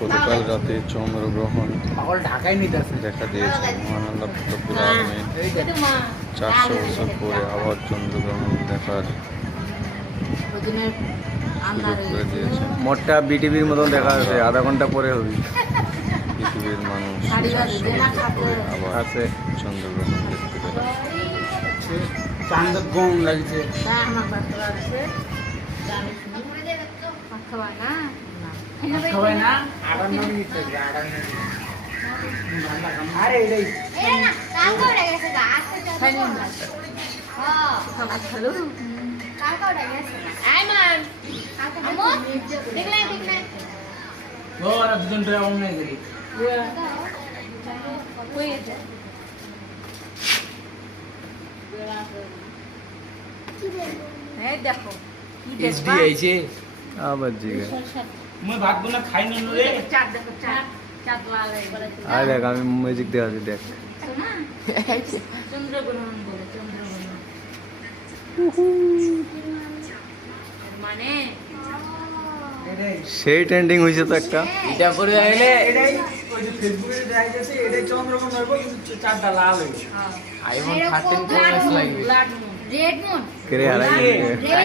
গতকাল রাতে চন্দ্রগ্রহণ দেখা দিয়েছে মহান আল্লাহ রব্বুল আলামিন 400 বছর পরে আবার চন্দ্রগ্রহণ দেখার সুযোগ করে দিয়েছে। মোটটা বিটিভির মতন দেখা আছে, আধা ঘন্টা পরে হবে। পৃথিবীর মানুষ 400 বছর পরে আবার আছে চন্দ্রগ্রহণ দেখতে পেল। চাঁদ গম লাগছে। খাওয়াই না 58 মিনিট থেকে 58 আরে এই ওরা দুজন তো এমন নাই গেলি দেখো এসডি আইছে আবার জিগে মই ভাগবো না খাই না রে চাঁদ দেখো চাঁদ চাঁদ লাল একবার আয় দেখ আমি মিউজিক দেখাচ্ছি দেখ। চন্দ্রগ্রহণ বলে চন্দ্রগ্রহণ মানে সেই ট্রেন্ডিং হয়েছে তো একটা। এটা করে আইলে এটাই ওই যে ফেসবুকে দেখাইতেছে এটাই চন্দ্রগ্রহণ হইব কিন্তু চাঁদটা লাল হইবে। আইফোন 13 প্রো ম্যাক্স লাগবে রেড মুন কেরে হারাই